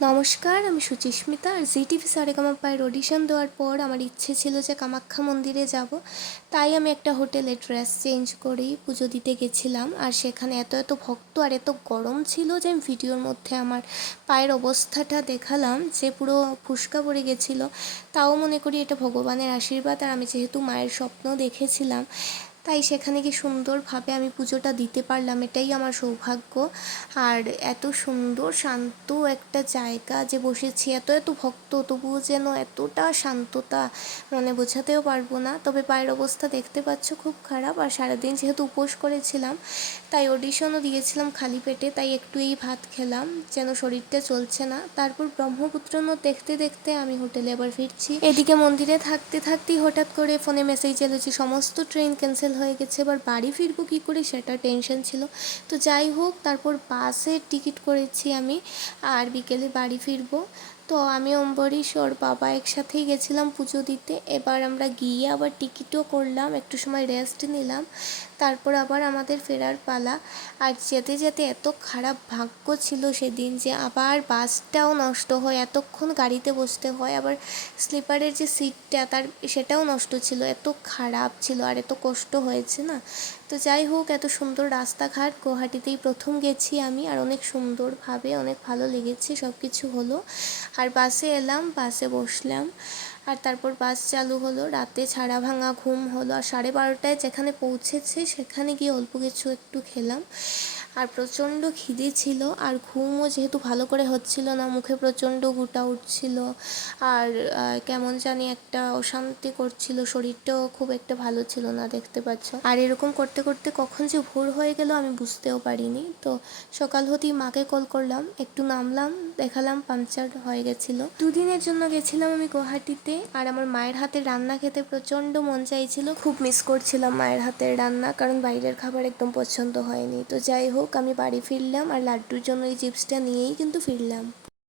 নমস্কার, আমি সুচিস্মিতা। আর জি TV সারেগামাপার audition দেওয়ার পর আমার ইচ্ছে ছিল যে কামাখ্যা মন্দিরে যাব। তাই আমি একটা হোটেলে ড্রেস চেঞ্জ করেই পুজো দিতে গেছিলাম। আর সেখানে এত এত ভক্ত আর এত গরম ছিল যে আমি ভিডিওর মধ্যে আমার পায়ের অবস্থাটা দেখালাম যে পুরো ফুসকা পড়ে গেছিলো। তাও মনে করি এটা ভগবানের আশীর্বাদ। আর আমি যেহেতু মায়ের স্বপ্ন দেখেছিলাম, তাই সেখানে কি সুন্দরভাবে আমি পুজোটা দিতে পারলাম, এটাই আমার সৌভাগ্য। আর এত সুন্দর শান্ত একটা জায়গা যে বসেছি, এত এত ভক্ত, তবুও যেন এতটা শান্ততা মনে বোঝাতেও পারবো না। তবে পায়ের অবস্থা দেখতে পাচ্ছ খুব খারাপ। আর সারাদিন যেহেতু উপোস করেছিলাম, তাই অডিশনও দিয়েছিলাম খালি পেটে, তাই একটু এই ভাত খেলাম, যেন শরীরটা চলছে না। তারপর ব্রহ্মপুত্র নদ দেখতে দেখতে আমি হোটেলে আবার ফিরছি। এদিকে মন্দিরে থাকতে থাকতেই হঠাৎ করে ফোনে মেসেজ এলো যে সমস্ত ট্রেন ক্যান্সেল হয়ে গেছে। এবার বাড়ি ফিরবো কী করে সেটা টেনশন ছিল। তো যাই হোক, তারপর বাসের টিকিট করেছি আমি, আর বিকেলে বাড়ি ফিরবো। তো আমি অম্বরীশ ওর বাবা একসাথেই গেছিলাম পুজো দিতে। এবার আমরা গিয়ে আবার টিকিটও করলাম, একটু সময় রেস্ট নিলাম, তারপর আবার আমাদের ফেরার পালা। আর যেতে যেতে এত খারাপ ভাগ্য ছিল সেদিন যে আবার বাসটাও নষ্ট হয়, এতক্ষণ গাড়িতে বসতে হয়। আবার স্লিপারের যে সিটটা সেটাও নষ্ট ছিল, এত খারাপ ছিল আর এত কষ্ট হয়েছে না। তো যাই হোক, এত সুন্দর রাস্তাঘাট, গুয়াহাটিতেই প্রথম গেছি আমি, আর অনেক সুন্দরভাবে অনেক ভালো লেগেছে, সব কিছু হলো। আর বাসে এলাম, বাসে বসলাম, আর তারপর বাস চালু হলো। রাতে ছাড়া ভাঙা ঘুম হলো। আর 12:30টায় যেখানে পৌঁছেছে সেখানে গিয়ে অল্প কিছু একটু খেলাম। আর প্রচণ্ড খিদে ছিল, আর ঘুমও যেহেতু ভালো করে হচ্ছিল না, মুখে প্রচণ্ড গুটা উঠছিল, আর কেমন জানি একটা অশান্তি করছিল, শরীরটাও খুব একটা ভালো ছিল না, দেখতে পাচ্ছ। আর এরকম করতে করতে কখন যে ভোর হয়ে গেল আমি বুঝতেও পারিনি। তো সকাল হতেই মাকে কল করলাম, একটু নামলাম, দেখালাম পাংচার হয়ে গেছিলো। দুদিনের জন্য গেছিলাম আমি গুয়াহাটিতে। আর আমার মায়ের হাতের রান্না খেতে প্রচণ্ড মন চাইছিল, খুব মিস করছিলাম মায়ের হাতের রান্না, কারণ বাইরের খাবার একদম পছন্দ হয়নি। তো যাই হোক, আমি বাড়ি ফিরলাম, আর লাড্ডুর জন্য এই চিপসটা নিয়েই কিন্তু ফিরলাম।